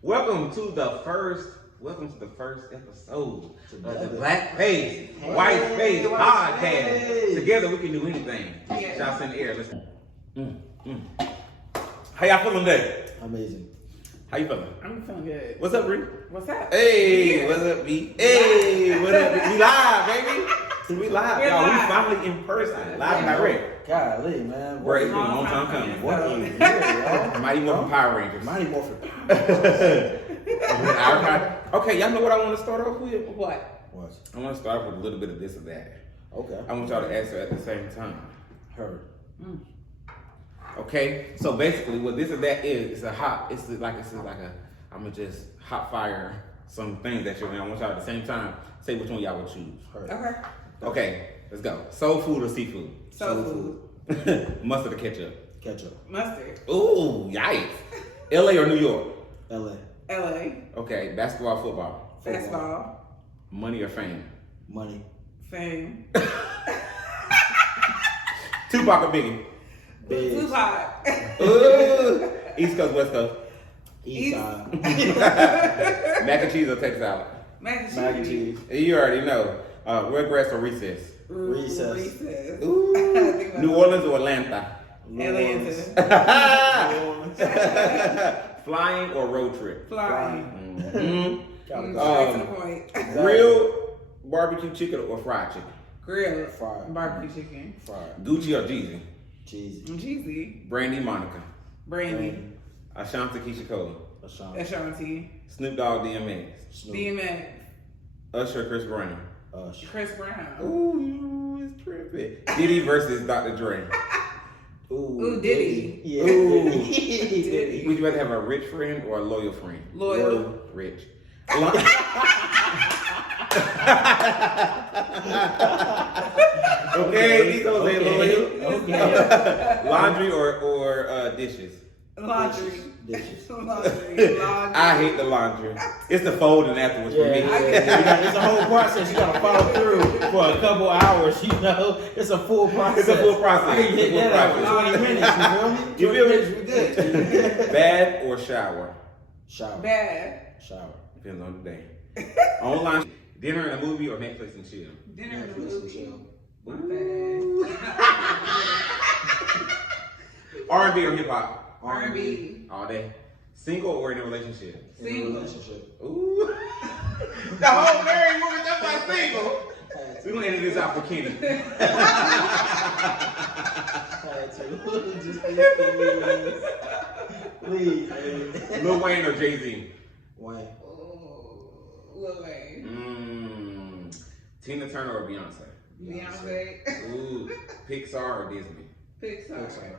Welcome to the first episode of the Black Face, White Face Podcast. Together we can do anything. Shots in the air. Listen. How y'all feeling today? Amazing. How you feeling? I'm feeling good. What's up, Bree? What's up? Hey, what's up, B? Hey, what up? We live, baby. We live, y'all. We finally in person, live and direct. Golly, man. Bro, it's been a long time coming. What a year, y'all. Mighty Morphin Power Rangers. Mighty Morphin Power Rangers. Okay, y'all know what I want to start off with? What? I want to start off with a little bit of this or that. Okay. I want y'all to answer at the same time. Heard. Okay, so basically what this or that is, I'm gonna just hot fire some things that you're, and I want y'all at the same time say which one y'all would choose. Heard. Okay, let's go. Soul food or seafood? Soul food. Mustard or ketchup? Ketchup. Mustard. Ooh, yikes. LA or New York? LA. LA. Okay, basketball, football? Fastball. Money or fame? Money. Fame. Tupac or Biggie? Big. Tupac. Ooh. East Coast, West Coast? East side. Mac and cheese or Texas salad? Mac Mac and cheese. You already know. Regrets or recess? Recess. Ooh. New Orleans or Atlanta? Atlanta. Flying or road trip? Flying. Gotta Straight to the point. Grilled barbecue chicken or fried chicken? Grilled. Fried. Barbecue chicken. Fried. Gucci or Jeezy? Cheesy. Cheesy. Brandy Monica? Brandy. Ashanti Keisha Cole? Ashanti. Snoop Dogg DMX? Snoop. DMX. Usher Chris Brown? Chris Brown. Ooh, it's trippy. Diddy versus Dr. Dre? Ooh, Diddy. Yeah. Ooh. Diddy. Would you rather have a rich friend or a loyal friend? Loyal. Rich. Okay, these don't say loyal. Okay. Laundry or dishes? Laundry. Dishes. Laundry. I hate the laundry. It's the folding afterwards for me. It's a whole process. You gotta follow through for a couple hours. You know, it's a full process. It's a full process. I can hit that out in 20 minutes. You feel me? 20 minutes, we good. Bad or shower? Shower. Bad. Shower. Depends on the day. Online, dinner and a movie or Netflix and chill? Dinner and a movie. My R&B or hip hop? R&B. All day. Single or in a relationship? Single. Relationship. Ooh. The whole married woman just like single. We're gonna edit this out for Kenny. Please. Lil Wayne or Jay-Z? Wayne. Oh, Lil Wayne. Tina Turner or Beyonce? Beyonce. Ooh. Pixar or Disney? Pixar.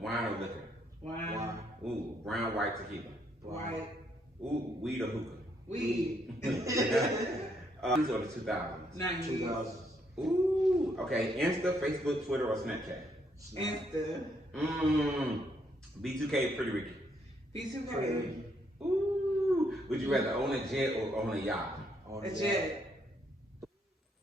Wine or liquor? Wine. Ooh. Brown, white, tequila? White. Ooh. Weed or hookah? Weed. These are the 2000s. 90s. 2000. Ooh. Okay. Insta, Facebook, Twitter, or Snapchat? Insta. B2K, Pretty Ricky? B2K. Ooh. Would you rather own a jet or own a yacht? A jet.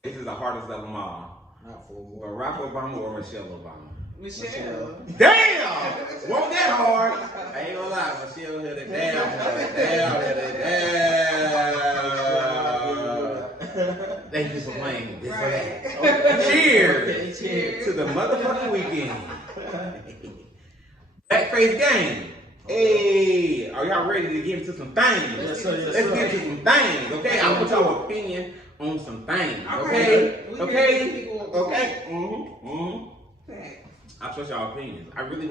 This is the hardest of them all. Not for more. Barack Obama or Michelle Obama? Michelle. Damn! Wasn't that hard? I ain't gonna lie, Michelle hit it down. Thank you for playing this Right. Cheers! Cheers. To the motherfucking weekend. Backface game. Hey, are y'all ready to get into some things? Yes, sir. Let's get into some things, okay? I want your opinion on some things, okay? Okay? I trust y'all opinions. I really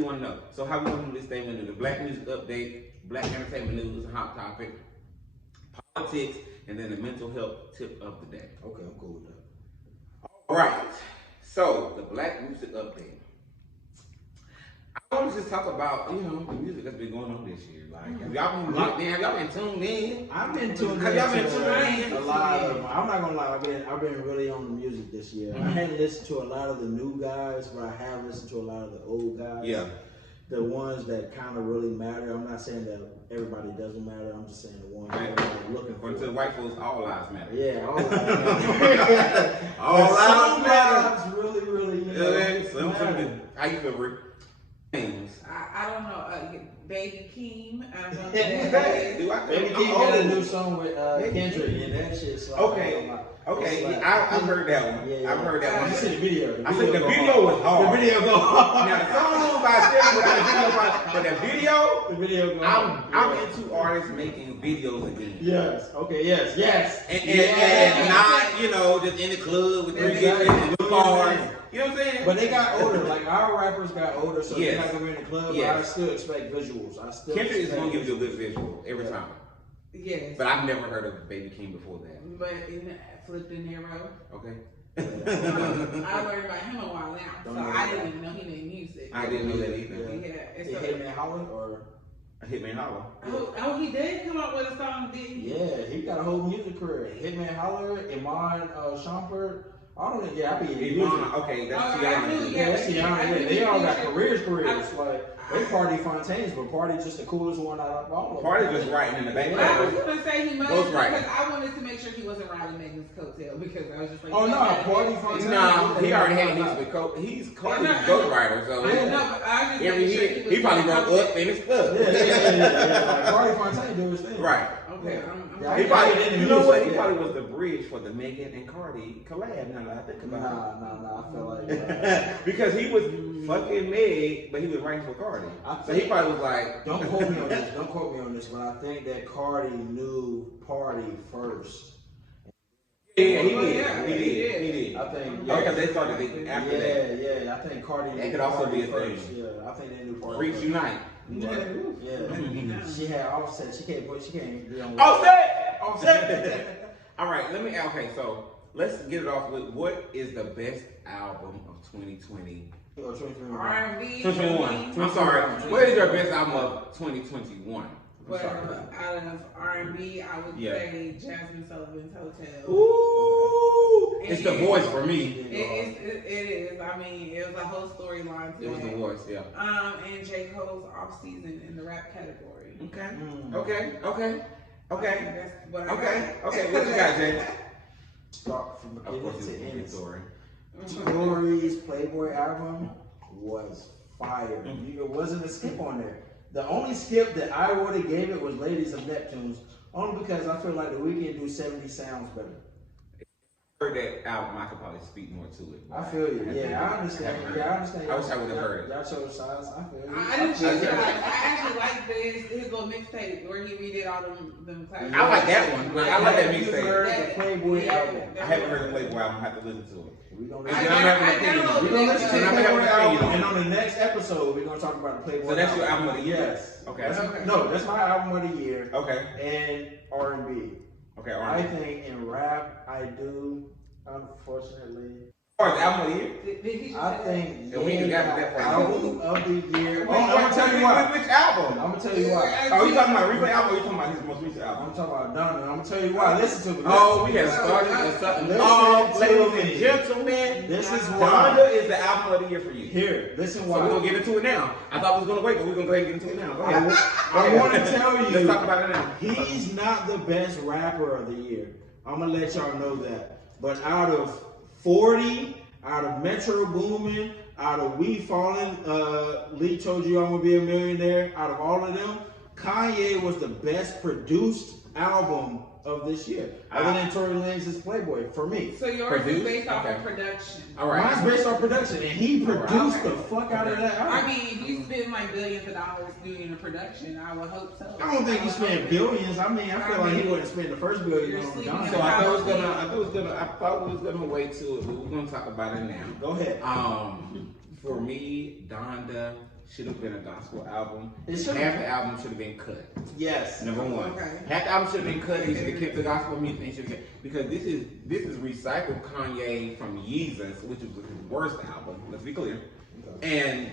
want to know. So how we gonna do this thing? We're gonna do the black music update, black entertainment news, hot topic, politics, and then the mental health tip of the day. Okay, I'm cool with that. All right. So the black music update. I want to just talk about, the music that's been going on this year. Like, have y'all been locked in? Have y'all been tuned in? I've been tuned in. Have y'all been tuned in? A lot of. I'm not gonna lie. I've been really on the music this year. I haven't listened to a lot of the new guys, but I have listened to a lot of the old guys. Yeah. The ones that kind of really matter. I'm not saying that everybody doesn't matter. I'm just saying the ones that I'm looking for. According to the white folks, all lives matter. Yeah, all lives matter. All lives matter. Really, How you feel, Rick? I don't know. Baby Keem. I don't know Who's that. that? Do I Baby King got a new song with Kendrick, and that shit's like, Okay. Okay, I've heard that one. Yeah. I've heard that one. You see the video? I said the video was hard. The video go hard. Now the song by Shacari, but the video, The video go I'm hard. into artists making videos again. Yes. Okay. Yes. And not, you know, just in the club with 3 Exactly. and blue cars. You know what I'm saying? But they got older. Like our rappers got older, so Yes. they're not gonna be in the club. Yes. But I still expect visuals. I still. Kendrick is expect gonna give you a visuals. good visual every time. Yes. But I've never heard of Baby King before that. But in Flipped and Arrow. Okay. I learned about him a while now, so Don't know I that. didn't even know he made music. I didn't know that either. Yeah. And It so, hit me Holland or Hitman Holler. oh, he did come up with a song, didn't he? yeah, he got a whole music career. Hitman Holler, Iman Shumpert. I don't know. Yeah, I be in music. Okay, that's Oh, I Tiana. knew, Yeah, that's Tiana. Yeah, they all got careers. I- Like they Party Fontaines, but Party just the coolest one out of all of them. Party just writing in the Well, I was background. gonna say he must Ghost because writing. I wanted to make sure he wasn't riding Megan's coattail because I was just like, Oh, no, yeah, Party yeah. Fontaine. No, he already had No. hits with Coach. He's Yeah, Coach's no, ghostwriter, so I know, but I just every made sure hit was he probably riding wrote up and it's stuff. Yeah. Like Party Fontaine do his thing. Right. Okay, Yeah, He I probably, didn't you know use what? it, He yeah. probably was the bridge for the Megan and Cardi collab. Now that I think about Nah. I feel like it, because he was fucking Meg, but he was writing for Cardi. So he probably was like, don't quote me on this. Don't quote me on this, but I think that Cardi knew Party first. Yeah, he Oh, did. yeah, He he did. did. He did. I think. Oh, because they started dating after that. Yeah. I think Cardi. That knew could also Party be a first. thing. Yeah, I think they knew Party. Freaks first. Unite. Yeah. She had Offset. She can't be on. Offset! All right, okay, so let's get it off with what is the best album of 2020? Oh, 2021. R&B. 2021. I'm sorry. What is your best album of 2021? Well, out of R&B, I would Yeah. say Jasmine Sullivan's Hotel. Ooh! It's the voice for me. It is. I mean, it was a whole storyline to It was the voice, yeah. And J. Cole's Off Season in the rap category. Okay. Okay. That's what I got. Okay. What you got, Jay? Start from Of course, beginning to it's end. a story. Tory's Playboy album was fire. It wasn't a skip on there. The only skip that I would have gave it was Ladies of Neptune's, only because I feel like The Weeknd do 70 sounds better. Heard that album, I could probably speak more to it. I feel you. Yeah, I understand. I wish I would have heard it. Y'all chose sides. I feel you. I didn't choose it. I actually like his little mixtape where he redid all them classics. I like that one. I like that You mixtape. heard the Playboy album. I haven't heard the Playboy album. I have to listen to it. We're gonna I listen have an opinion. we're gonna listen to the I'm Playboy having an opinion album, on and it. on the next episode, we're gonna talk about the Playboy. So that's your album of the year? Yes. Okay. That's my album of the year. Okay. And R&B. Okay. All I right. think in rap, I do. Unfortunately, Or the album of the year? Did he just I say think Yeah, we ain't got that far. album of the year. Oh, Wait, I'm gonna tell you why. Which album? I'm gonna tell you why. Oh, you talking about a replay album or you talking about his most recent album? I'm talking about Donda. I'm gonna tell you why. Listen to me. Oh, we have started with something. Oh, ladies and gentlemen, This is Donda why. is the album of the year for you. Here, listen So why. we're gonna get into it now. I thought we was gonna wait, but we're gonna go ahead and get into it now. Go ahead. I want to tell you. Let's talk about it now. He's not the best rapper of the year. I'm gonna let y'all know that. But out of 40, out of Metro Boomin, out of We Fallen, Lee Told You I'm Gonna Be a Millionaire, out of all of them, Kanye was the best produced album of this year. Other than Tory Lanez's Playboy, for me. So yours Produced? is based off Okay. of production. All right. Mine's based on production, and he produced the fuck out of that album. I mean, if you spend like billions of dollars doing the production, I would hope so. I don't think he spent billions. I mean, I feel like he wouldn't spend the first billion You're on sleeping John. So I thought we was gonna wait to it, but we're gonna talk about it now. Go ahead. For me, Donda should have been a gospel album. It should Half have. the album should have been cut. Yes. Number one. Okay. Half the album should have been cut. He should have kept the gospel music. He should have kept, because this is recycled Kanye from Yeezus, which was his worst album. Let's be clear. And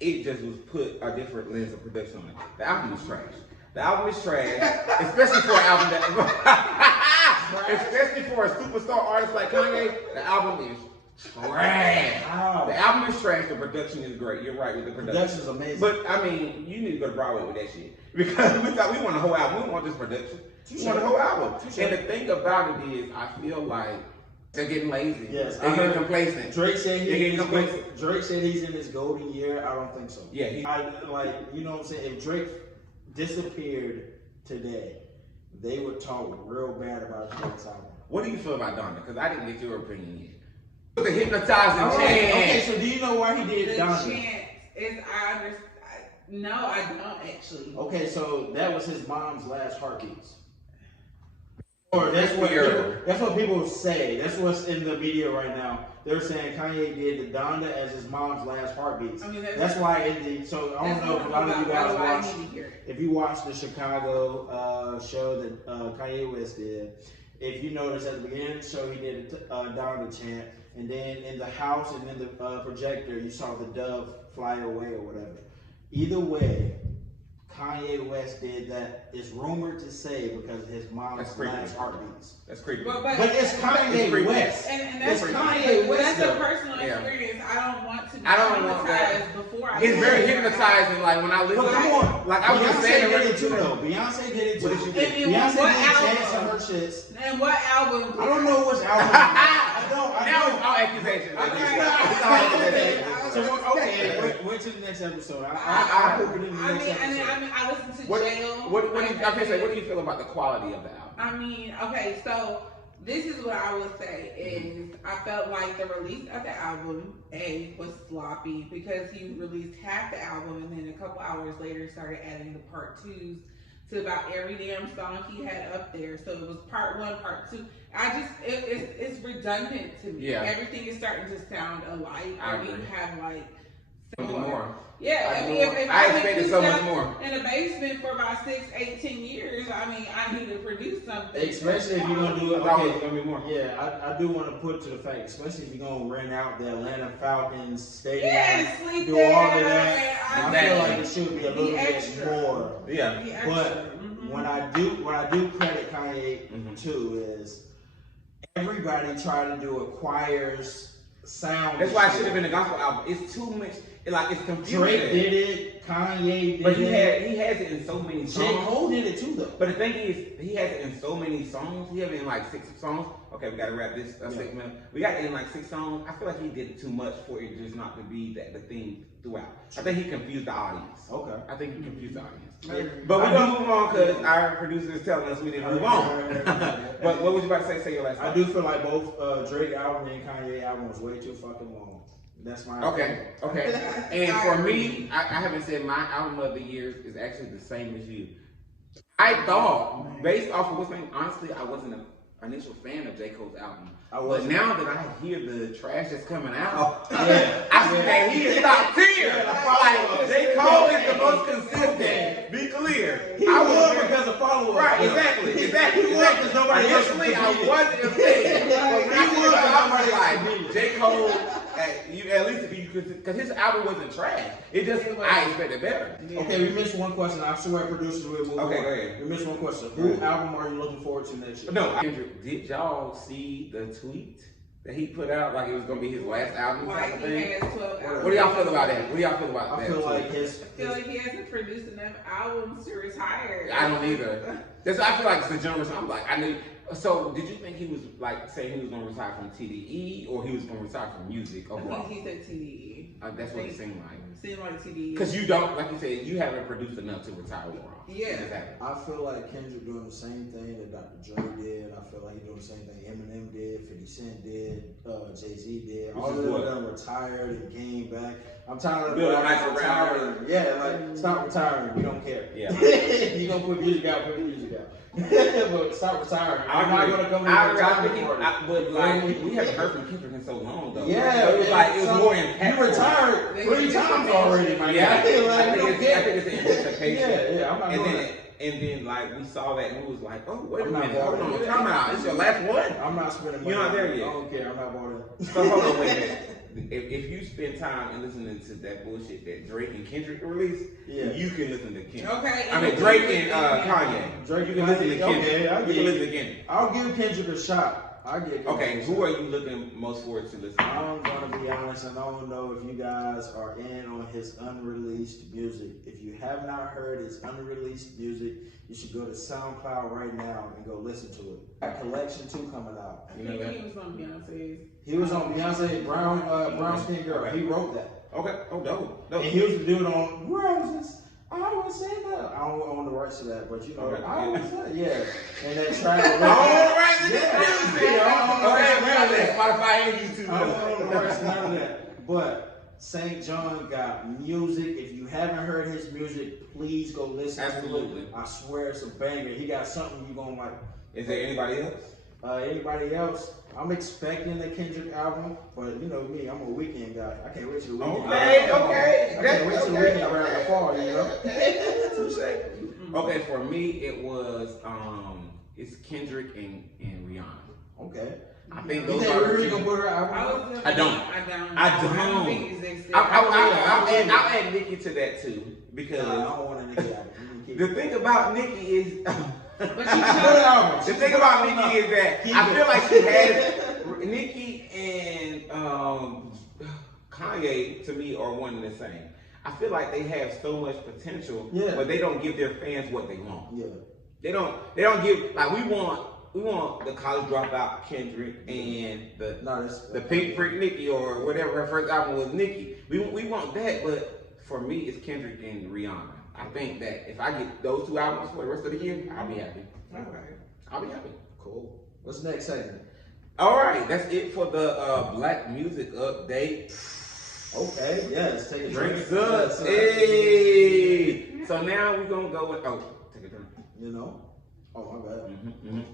it just was put a different lens of production on it. The album is trash. The album is trash, especially for an album that, especially for a superstar artist like Kanye. The album is trash. Wow. The album is trash. The production is great. You're right with the production. Production's amazing. But I mean, you need to go to Broadway with that shit because we want a whole album. We don't want this production. We want a whole album. And the thing about it is, I feel like They're getting lazy. Yes, they're getting complacent. Drake said complacent. Drake said he's in his golden year. I don't think so. Yeah, you know what I'm saying. If Drake disappeared today, they would talk real bad about Drake's album. What do you feel about Donda? Because I didn't get your opinion yet. The hypnotizing chant. Okay, so do you know why he did Donda? The chant is I understand. No, I don't actually. Okay, so that was his mom's last heartbeats. Or that's what people say. That's what's in the media right now. They're saying Kanye did the Donda as his mom's last heartbeats. I mean, that's why so I don't know if a lot of you guys watched. If you watched the Chicago show that Kanye West did, if you notice at the beginning of the show he did a Donda chant, and then in the house and in the projector you saw the dove fly away or whatever. Either way, Kanye West did that. It's rumored to say because of his mom's last heartbeats. That's creepy. But it's Kanye West. And that's Kanye West. That's a personal experience. I don't want to be hypnotized before I. It's very hypnotizing. Like when I listen. But come on, like I was just saying did it too though. Beyonce did it too. Beyonce did chance on her shits. And what album? I don't know which album. Now it's all accusations. Okay, wait to the next episode. I'll put it in the next episode. I mean, I listened to Jail. What do you feel about the quality of the album? I mean, okay, so this is what I would say is I felt like the release of the album, was sloppy because he released half the album and then a couple hours later started adding the part 2s to about every damn song he had up there. So it was part 1, part 2. It's redundant to me. Yeah. Everything is starting to sound alike. I mean, you have like something more. Yeah, if I expected so much more. In a basement for about 6, 8, 10 years, I mean, I need to produce something. Especially if you're gonna do it. It's always gonna be more. Yeah, I do want to put to the fact, especially if you're gonna rent out the Atlanta Falcons stadium, sleep do there, all of that. I feel like it should be a little extra. bit more. Yeah. But what I do credit Kanye to is everybody tried to do a choir's sound. That's why it should have been a gospel album. It's too much. It's confusing. Drake did it. Kanye did but it. He has it in so many songs. J. Cole did it too, though. But the thing is, he has it in so many songs. He has it in like 6 songs. Okay, we gotta wrap this segment. We got it in like 6 songs. I feel like he did it too much for it just not to be the theme throughout. I think he confused the audience. Okay. I think he confused the audience. But we're gonna move on because our producer is telling us we didn't move on. But what was you about to say? Say your last. I do feel like both Drake album and Kanye album was way too fucking long. That's my okay. And for me, I haven't said my album of the year is actually the same as you. I thought, based off of what's name, honestly, I wasn't an initial fan of J. Cole's album. But now that I hear the trash that's coming out, I see that he is top tier. Like J. Cole is the most consistent. Be clear. I was because of follow-up. Right, exactly. He was because nobody else initially, I wasn't a fan. But when I was, I was like, J. Cole. At least if you could, because his album wasn't trash. It just, I expected better. Okay, we missed one question. I swear producers will move on. Okay, go ahead. We missed one question. Who album are you looking forward to next year? No, Kendrick, did y'all see the tweet that he put out like it was going to be his last album type of thing? What do y'all feel about that? I feel like he hasn't produced enough albums to retire. I don't either. I feel like it's the generation. I'm like, I knew. So, did you think he was like saying he was going to retire from TDE or he was going to retire from music overall? I think he said TDE. That's what it seemed like. Seemed like TDE. Because you don't, like you said, you haven't produced enough to retire overall. Yeah. I feel like Kendrick doing the same thing that Dr. Dre did. I feel like he's doing the same thing Eminem did, 50 Cent did, Jay-Z did. All of them retired and came back. I'm tired of retiring. Yeah, like stop retiring. We don't care. Yeah. You gonna put music out, put music out. But stop retiring. I'm not gonna come in. But like we haven't heard from Kendrick in so long though. Yeah, so it was more impactful. You retired 3 times already, my guy. I think it's an anticipation. Yeah, I'm not doing that. And then like we saw that and we was like, oh wait a minute, hold on, time out. It's your last one. I'm not spending money. You're not there yet. I don't care. I'm not bored. So hold on, wait a minute. If you spend time in listening to that bullshit that Drake and Kendrick released, you can listen to Kendrick. Okay. I mean Drake and Kanye. Drake, you can listen to Kendrick. You can listen to Kendrick. I'll give Kendrick a shot. I get. Okay, who are you looking most forward to listening? I'm gonna be honest, and I don't know if you guys are in on his unreleased music. If you have not heard his unreleased music, you should go to SoundCloud right now and go listen to it. Got Collection 2 coming out. I think he was on Beyonce's. He was on Beyonce's Brown Skin Girl. He wrote that. Okay. Oh, dope. And he was the dude on Roses. I always say that. I don't own the rights to that, but you know, Okay. I always say, yeah. And that track. I own the rights to this Yeah. music. Yeah, I own the rights to none of that. Spotify and YouTube. I don't own the rights to none of that. But St. John got music. If you haven't heard his music, please go listen Absolutely. to it. I swear it's a banger. He got something you gonna like. Is there anybody else? Anybody else? I'm expecting the Kendrick album, but you know me, I'm a weekend guy. I can't wait till the weekend. Okay. I can't wait till the weekend around the fall, you know? Okay, for me it was it's Kendrick and Rihanna. Okay. I think You those think are we're really gonna put her I album? was I don't. I'm a big music fan. I'll add Nicki to that too because I don't want a Nicki album. the thing about Nicki is But Put an album. the thing about Nicki is that I feel like she has Nicki and Kanye to me are one and the same. I feel like they have so much potential, but they don't give their fans what they want. Yeah. They don't give like we want the college dropout Kendrick and the Pink Freak Nicki or whatever her first album was Nicki. We want that, but for me it's Kendrick and Rihanna. I think that if I get those two albums for the rest of the year, I'll be happy. Alright. I'll be happy. Cool. What's next segment? Alright, that's it for the Black Music Update. Okay, yes, take a drink. Drinks up. Hey! So now we're gonna go with take a drink. You know? Oh my bad.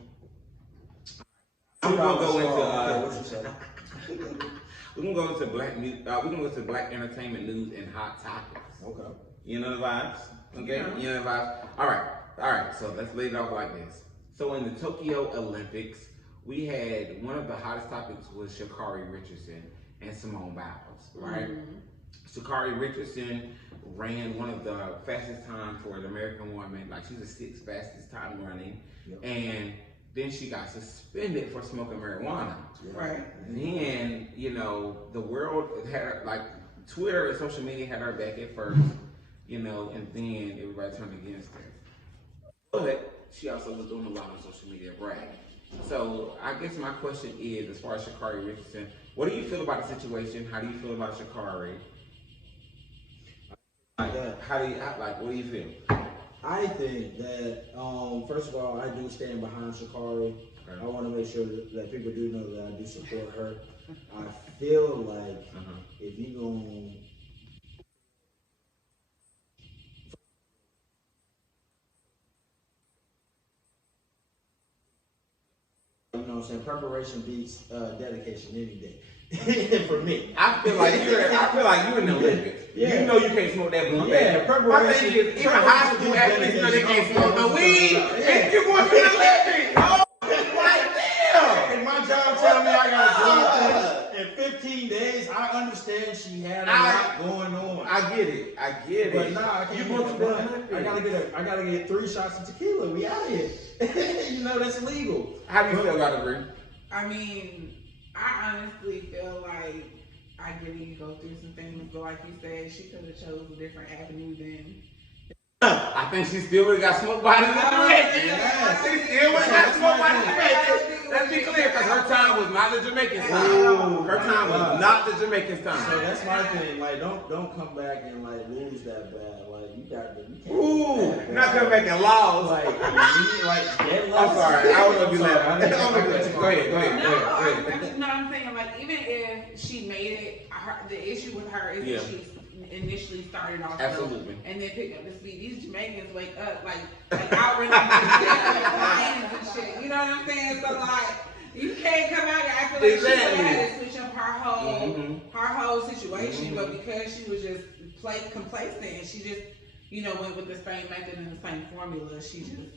We're gonna go into what you say? we're gonna go into black music. We're gonna go into black entertainment news and hot topics. Okay. You know the vibes, okay? Yeah. You know the vibes. All right. So let's lay it off like this. So in the Tokyo Olympics, we had one of the hottest topics was Sha'carri Richardson and Simone Biles, right? Sha'carri Richardson ran one of the fastest time for an American woman. Like she's the 6th fastest time running, and then she got suspended for smoking marijuana. Right. Then, you know, the world had her, like Twitter and social media had her back at first, you know, and then everybody turned against her. But she also was doing a lot on social media, right? So I guess my question is, as far as Sha'carri Richardson, what do you feel about the situation? How do you feel about Sha'carri? What do you feel? I think that, first of all, I do stand behind Sha'carri. I want to make sure that people do know that I do support her. I feel like if you going you know what I'm saying, preparation beats dedication any day. For me. I feel like you're in the Olympics. Yeah. You know you can't smoke that blunt. Yeah, My thing is, even high school athletes know they can't smoke the weed. And you're going to the Olympics. Oh, like damn. And my job telling me I got to drug test in 15 days. I understand she had a lot going on. I get it. But nah, I can't. You going to the Olympics? I gotta get 3 shots of tequila. We out of here. You know that's illegal. How do you feel about it, Bree? I mean, I honestly feel like I get it, you go through some things, but like you said, she could have chose a different avenue than. I think she still would have got smoked by the Jamaicans. She still would have got smoked by the Jamaicans. Let's be clear, because her time was not the Jamaicans' time. Her time was not the Jamaicans' time. So that's my thing. Like, don't come back and like lose that bad. Like, you can't. Ooh, not come back and lose. Like, get I'm sorry. I was gonna be laughing. Go No, ahead. no, I'm saying like even if she made it, the issue with her is that she initially started off Absolutely. slow and then picked up the speed. These Jamaicans wake up like out running lions and shit. You know what I'm saying? So like you can't come out and act like she had to switch up her whole situation, but because she was just complacent and she just went with the same method and the same formula, she just.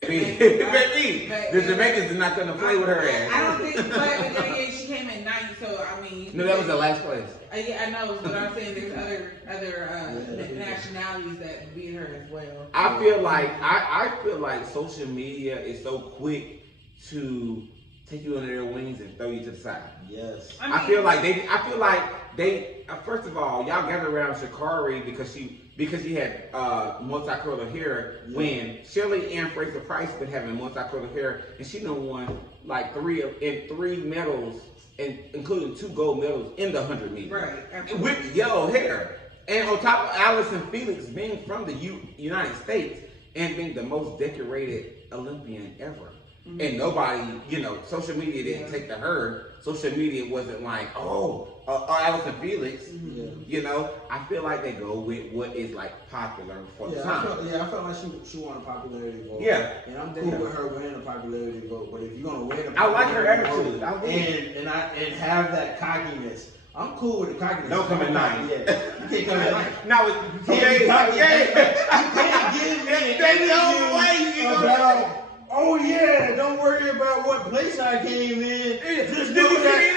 Baby, the Jamaicans did not come to play with her ass. I don't think, but then again, she came in 9th, so I mean. No, that was the last place. Yeah, I know, but I'm saying there's other nationalities that beat her as well. I feel like social media is so quick to take you under their wings and throw you to the side. Yes. I feel like they. First of all, y'all gathered around Sha'carri because she had multicolored hair. Yeah. When Shirley Ann Fraser Price been having multicolored hair, and she done won like three medals, and including 2 gold medals in the 100 meters. Right. With yellow hair, and on top of Allison Felix being from the United States and being the most decorated Olympian ever. Mm-hmm. And nobody, social media didn't take to her. Social media wasn't like, Allison Felix. Mm-hmm. I feel like they go with what is like popular for the time. I felt like she won a popularity vote. Yeah. And I'm cool with her winning a popularity vote. But if you're gonna win a popularity I like her attitude. vote and have that cockiness. I'm cool with the cockiness. Don't come at night. Yeah. You can't come at night. Now, You can't give me an interview about, oh yeah, don't worry about what place I came in. Just know that.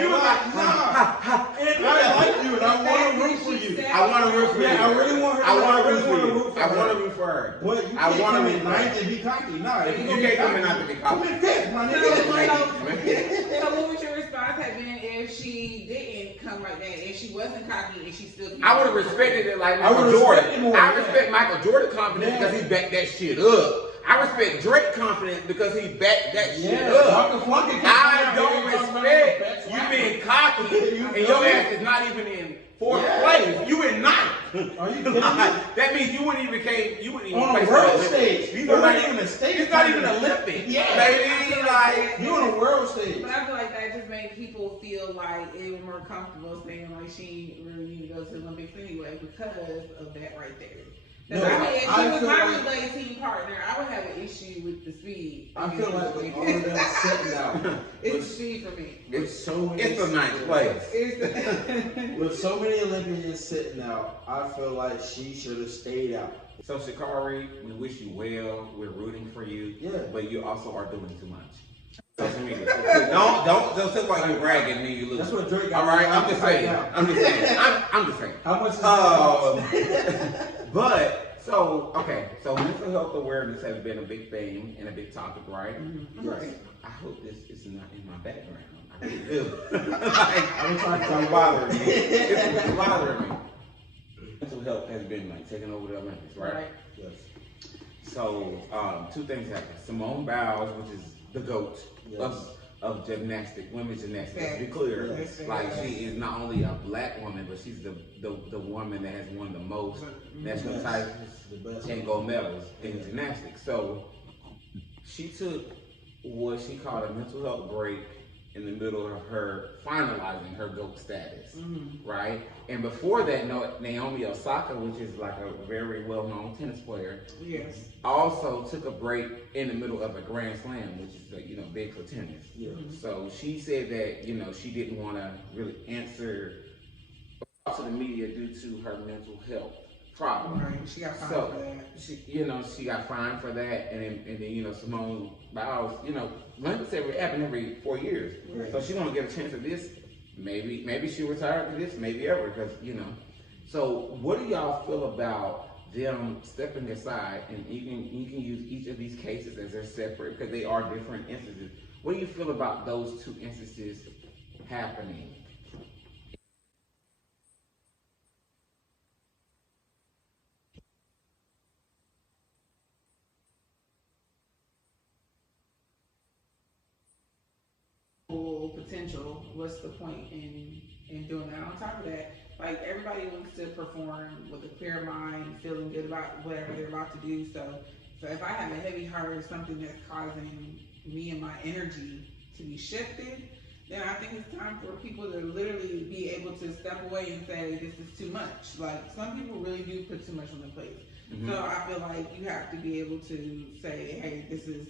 You were like, nah. And I like you, and I want to root for you. I want to root for you. Yeah, I really want her. I want to root for her. I want to root for her. But you can't come in ninth and be cocky. Nah, you can't come in ninth and be cocky. Come in fifth, my nigga. So what would your response have been if she didn't come like that, if she wasn't cocky and she still came? I would have respected it like Michael Jordan. I respect Michael Jordan confidence because he backed that shit up. I respect Drake confidence because he backed that shit up. I don't respect you being cocky and your ass is not even in fourth place. You in ninth. Are you kidding me? That means you wouldn't even on a world stage. You not even a stage. It's not even Olympic. Yeah, baby. Like you on a world stage. But I feel like that just made people feel like it was more comfortable saying like she really need to go to the Olympics anyway because of that right there. Because if she was my relay team partner, I would have an issue with the speed. I feel like with all of them sitting out, it's speed for me. It's a nice place. With so many Olympians sitting out, I feel like she should have stayed out. So Sha'carri, we wish you well. We're rooting for you. Yeah. But you also are doing too much. Social media. Don't say why you're bragging and then you lose. That's what Drake got. All right, I'm just saying. I'm just saying. How much is but so mental health awareness has been a big thing and a big topic, right? Mm-hmm. Right. I hope this is not in my background. I really do. I'm trying to it's bothering me. It's bothering me. Mental health has been like taking over the Olympics, right? Yes. So 2 things happened. Simone Biles, which is the GOAT of gymnastics, women's gymnastics. Let's be clear. Yes. Like she is not only a black woman, but she's the woman that has won the most national titles and gold medals in gymnastics. So she took what she called a mental health break in the middle of her finalizing her GOAT status, right? And before that, Naomi Osaka, which is like a very well-known tennis player, also took a break in the middle of a Grand Slam, which is big for tennis. Yeah. So she said that she didn't want to really answer to the media due to her mental health problem. Right. She got fined for that. She got fined for that, and then Simone Biles, Olympics happen every 4 years, so she don't get a chance at this. Maybe she retired to this, maybe ever, because So what do y'all feel about them stepping aside, and you can use each of these cases as they're separate because they are different instances. What do you feel about those 2 instances happening? Potential. What's the point in doing that? On top of that, like everybody wants to perform with a clear mind, feeling good about whatever they're about to do. So if I have a heavy heart or something that's causing me and my energy to be shifted, then I think it's time for people to literally be able to step away and say, this is too much. Like some people really do put too much on their plate. So I feel like you have to be able to say, hey, this is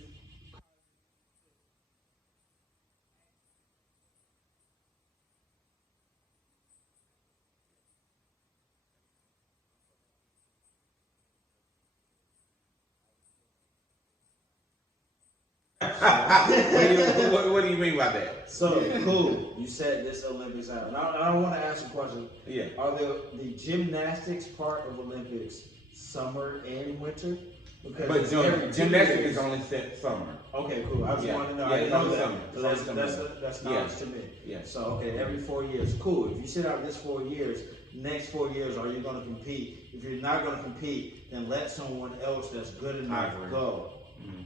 What do you mean by that? So cool. You said this Olympics out. Now I want to ask a question. Yeah. Are the gymnastics part of Olympics summer and winter? Because But it's every 2 gymnastics years. is only set summer. Okay, cool. I just Yeah. want to know. Yeah, I didn't it's know only that. summer. So It's only summer. that's knowledge to me. Yeah. So okay, every 4 years, cool. If you sit out this 4 years, next 4 years, are you going to compete? If you're not going to compete, then let someone else that's good enough go.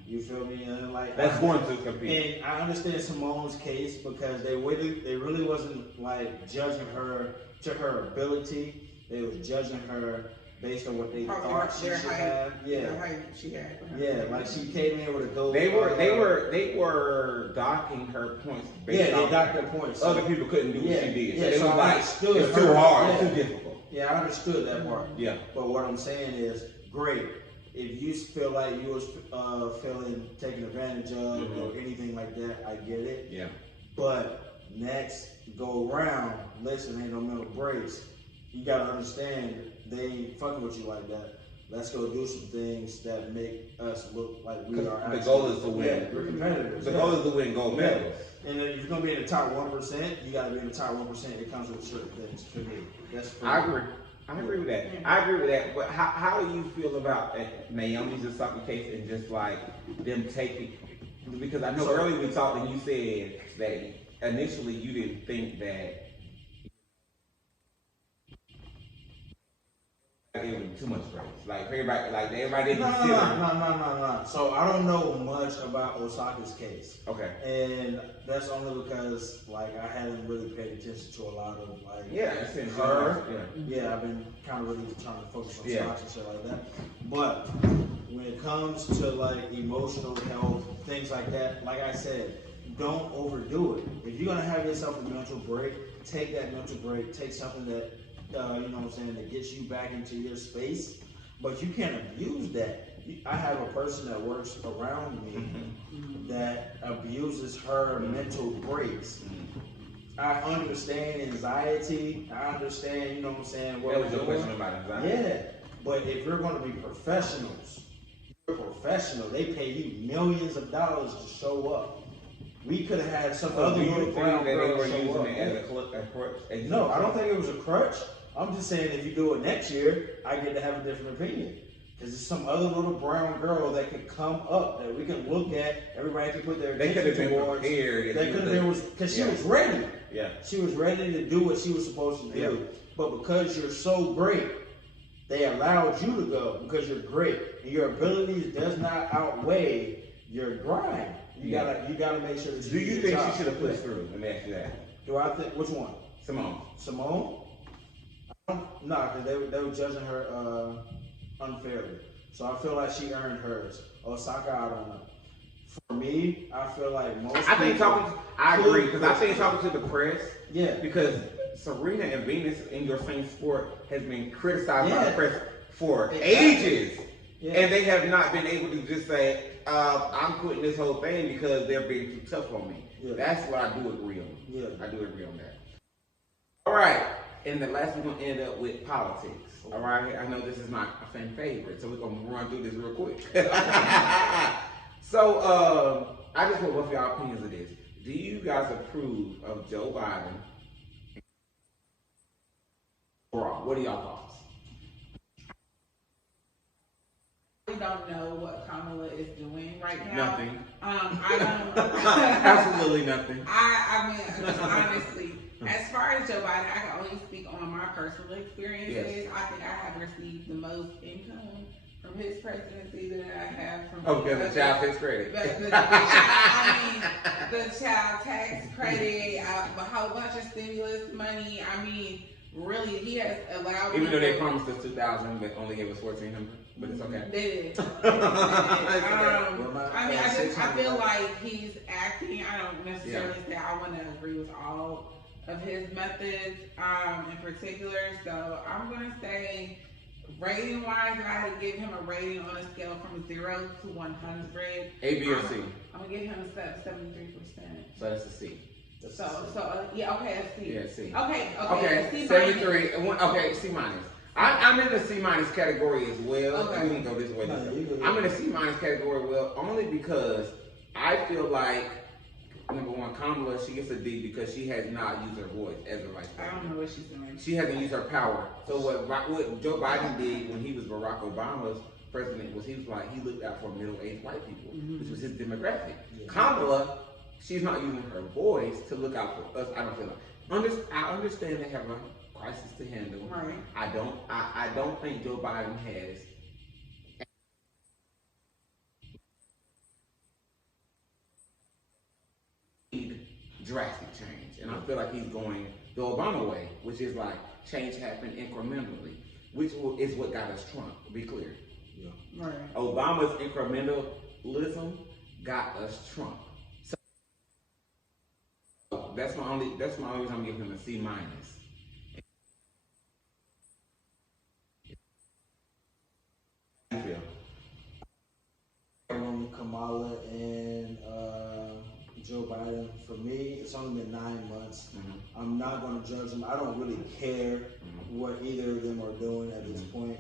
You feel me? And like That's going to compete. And I understand Simone's case because they really wasn't like judging her to her ability. They was judging her based on what they thought she should have. Yeah, the height she had. yeah. Like she came in with a gold. They were docking her points based Yeah, they off docked their points. other people couldn't do what she did. Yeah, So it so was I like understood it's too her. hard, Yeah. it's too difficult. Yeah, I understood that part. Yeah. But what I'm saying is, great. If you feel like you was feeling taken advantage of or anything like that, I get it. Yeah. But next go around, listen, ain't no mental breaks. You gotta understand they ain't fucking with you like that. Let's go do some things that make us look like we are. The goal is to win. Yeah, we're competitors. The goal is to win gold medals. And if you're gonna be in the top 1%, you gotta be in the top 1%. It comes with certain things for me. That's for I me. agree. I agree with that. I agree with that. But how do you feel about Naomi's Osaka case and just like them taking? Because I know earlier we talked and you said that initially you didn't think that it was too much grace. Like everybody didn't consider. No. So I don't know much about Osaka's case. Okay. And that's only because like I hadn't really paid attention to a lot of like It's in her. Yeah. I've been kind of really trying to focus on Yeah. stocks and shit like that. But when it comes to like emotional health, things like that, like I said, don't overdo it. If you're gonna have yourself a mental break, take that mental break. Take something that you know what I'm saying, that gets you back into your space. But you can't abuse that. I have a person that works around me that abuses her mental breaks. I understand anxiety. I understand, you know what I'm saying, what That was we're your doing. question about anxiety. Yeah, but if you're going to be professionals, you're a professional. They pay you millions of dollars to show up. We could have had some other Do you little think brown that they girl were show using up. it as a crutch? No, I don't think it was a crutch. I'm just saying if you do it next year, I get to have a different opinion. Because there's some other little brown girl that could come up that we can look at. Everybody can put their They could have attention been towards. prepared. They could have been, because she was ready. Yeah. She was ready to do what she was supposed to do. But because you're so great, they allowed you to go because you're great. And your abilities does not outweigh your grind. You gotta make sure that you Do you do think your job. she should have pushed through? Let me ask you that. Do I think, which one? Simone? No, because they were judging her unfairly. So I feel like she earned hers. Osaka, I don't know. For me, I feel like most. I agree because I think talking to the press. Yeah. Because Serena and Venus in your same sport has been criticized by the press for ages, and they have not been able to just say, "I'm quitting this whole thing because they're being too tough on me." Yeah. That's what I do agree on. Yeah. I do agree on that. All right, and the last we're gonna end up with politics. All right, I know this is my fan favorite, so we're gonna run through this real quick. So, I just want both of y'all opinions of this. Do you guys approve of Joe Biden? What are y'all thoughts? I don't know what Kamala is doing right now. Nothing. I don't. Absolutely nothing. I mean, honestly, as far as Joe Biden, I can only speak on my personal experiences. Yes. I think I have received the most income from his presidency that I have from. Oh, because the child tax credit. The child tax credit, a whole bunch of stimulus money. I mean, really, he has allowed. Even though they promised us 2,000, but only gave us 1,400, but it's okay. They did. I feel like he's acting. I don't necessarily say I want to agree with all of his methods in particular. So I'm going to say, rating wise, if I had to give him a rating on a scale from 0 to 100, A, B, or C? I'm going to give him a 73%. So that's a C. Okay, a C. Yeah, C. Okay, C 73. Okay, C minus. I'm in the C minus category as well. Okay. We can go this way. I'm in the C minus category only because I feel like number one, Kamala, she gets a D because she has not used her voice as a vice president. I don't know what she's doing. She hasn't used her power. So what Joe Biden did when he was Barack Obama's president was, he was like, he looked out for middle-aged white people, Mm-hmm. which was his demographic. Yeah. Kamala, she's not using her voice to look out for us. I don't feel like. I understand they have a crisis to handle. Right. I don't think Joe Biden has drastic change, and I feel like he's going the Obama way, which is like change happened incrementally, which is what got us Trump. To be clear, Yeah. Right. Obama's incrementalism got us Trump. So that's my only reason I'm giving him a C minus. How you feel? Kamala and Joe Biden, for me, it's only been 9 months. Mm-hmm. I'm not going to judge them. I don't really care what either of them are doing at this point.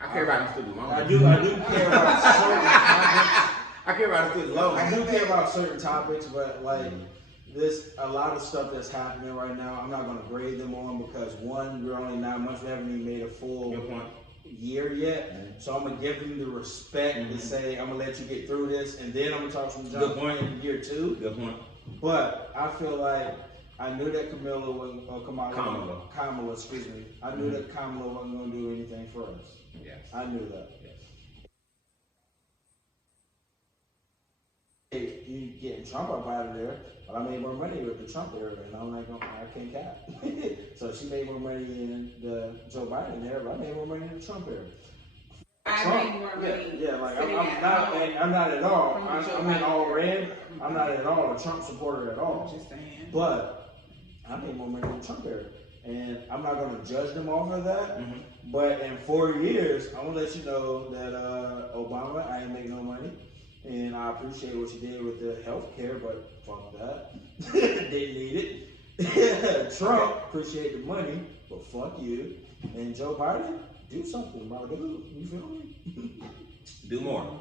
I care about him student loans. I do care about certain topics. I care about student loans. I do care about certain topics, but like a lot of stuff that's happening right now, I'm not going to grade them on because one, we're only 9 months. We haven't even made a full Good point. year yet. So I'm gonna give them the respect to say I'm gonna let you get through this, and then I'm gonna talk some junk in year 2. Good point. But I feel like I knew that Kamala, excuse me. I knew that Kamala wasn't gonna do anything for us. Yes. I knew that. Yes. Hey, you getting Trump up out of there, but I made more money with the Trump era, and I can't cap. So she made more money in the Joe Biden era, but I made more money in the Trump era. I Trump, made more money. Yeah, like sitting I'm at not, home and I'm not at all. from I'm Joe in Biden. all red. I'm not at all a Trump supporter at I'm all. just saying. But I made more money in the Trump era, and I'm not going to judge them off of that. Mm-hmm. But in 4 years, I'm gonna let you know that Obama, I ain't making no money, and I appreciate what you did with the health care, but fuck that, didn't need it. Trump, appreciate the money, but fuck you. And Joe Biden, do something, my dude. You feel me? Do more.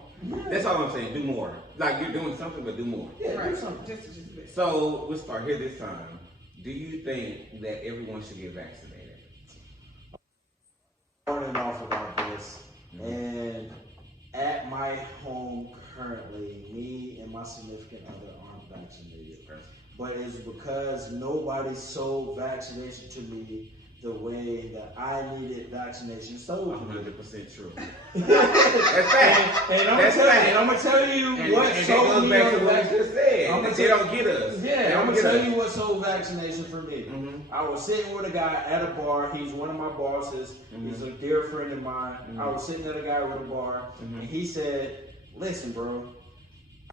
That's all I'm saying. Do more. Like you're doing something, but do more. Yeah, Right. do something. Just a bit. So we'll start here this time. Do you think that everyone should get vaccinated? Starting off about this, and at my home currently, me and my significant other aren't vaccinated. But it's because nobody sold vaccination to me the way that I needed vaccination sold to me. 100% true. That's fact. And I'm That's fact. gonna tell you what and sold that goes me back on to what vaccine. you just said. I'm That gonna they tell- don't get us. They Yeah, I'm don't gonna get tell us. you what sold vaccination for me. Mhm. I was sitting with a guy at a bar. He's one of my bosses. He's a dear friend of mine. I was sitting at a guy with a bar, and he said, "Listen, bro,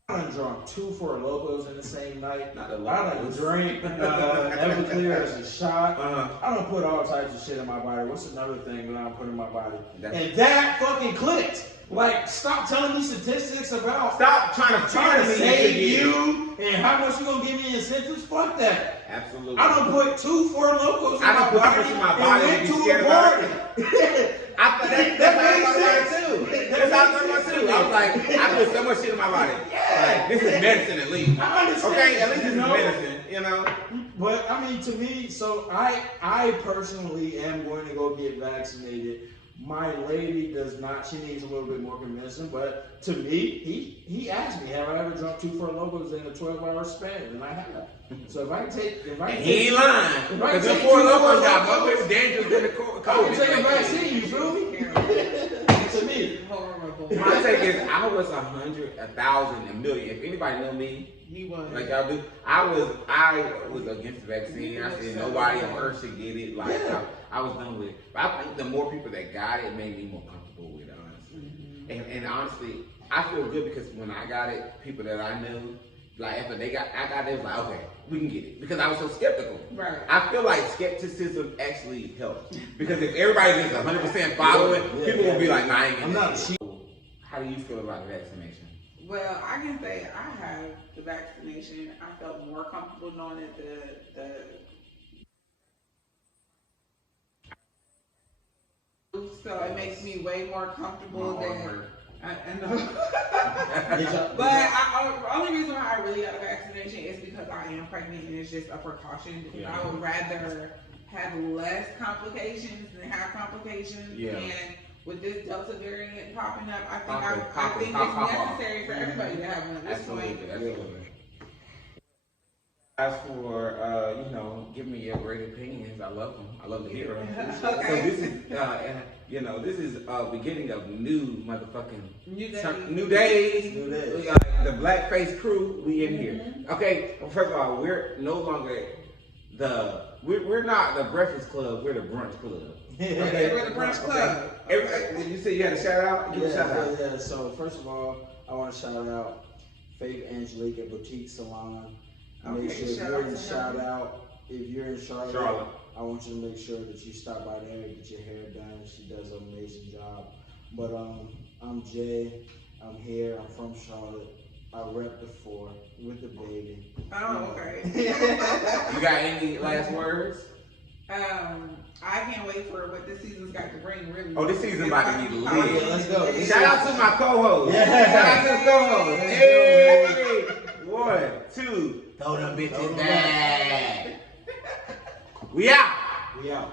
I done drunk 2 Four Locos in the same night. Not the I done Locos. drink Everclear as a shot. Uh-huh. I done put all types of shit in my body. What's another thing that I put in my body? That's- And that fucking clicked. Like, stop telling me statistics about Stop trying to save you. you and how much you gonna give me incentives. Fuck that. Absolutely. I done put 2 Four Locos in I my done put so body much in my and body went and be to scared a about party. I thought that's how I thought about it too. That's how I thought about it too. I was like, I put so much shit in my body. Like, this is medicine at least. I understand. Okay, at least this is You know? medicine, you know? But I mean, to me, so I personally am going to go get vaccinated. My lady does not. She needs a little bit more convincing. But to me, he asked me, have I ever drunk 2 Four Locos in a 12-hour span? And I have. So if I take, And he ain't lying. If I Because the take 4 2 locos got Four much Locos, more dangerous than the COVID. I can take a vaccine. You feel me? To me, Horrible. My take is I was 100, 1,000, a million. If anybody know me, He was. like y'all do, I was against the vaccine. I said nobody on earth should get it. Like I was done with it. But I think the more people that got it made me more comfortable with it, honestly. And honestly, I feel good because when I got it, people that I knew, like after I got it, it was like, okay, we can get it. Because I was so skeptical. Right. I feel like skepticism actually helps. Because if everybody just 100% follow it, people will be like, nah, I ain't getting I'm not this shit. How do you feel about the vaccination? Well, I can say I have the vaccination. I felt more comfortable knowing that so it makes me way more comfortable My arm that hurt. I know. But the only reason why I really got a vaccination is because I am pregnant and it's just a precaution. Because Yeah. I would rather have less complications than have complications. Yeah. And with this Delta variant popping up, I think Popping, it's necessary for everybody to have one at this point. Absolutely, absolutely. As for give me your great opinions. I love them. I love to hear them. Okay. So this is this is beginning of new motherfucking New days. The blackface crew, we in here. Okay, well, first of all, we're no longer we're not the Breakfast Club. We're the Brunch Club. Okay, we're the Brunch Club. You said you had a shout out. Give a shout out. Yeah. So first of all, I want to shout out Faith Angelique at Boutique Salon. Make sure if you're in Charlotte, I want you to make sure that you stop by there and get your hair done. She does an amazing job. But I'm Jay. I'm here. I'm from Charlotte. I rep the 4 with the baby. Oh, okay. You got any last words? I can't wait for what this season's got to bring. Really. Oh, this season about to be lit. Yeah, let's go. Shout out to my co-host. Yeah. Shout out to the co-host. Hey, 1, 2. Throw them bitches back. We out.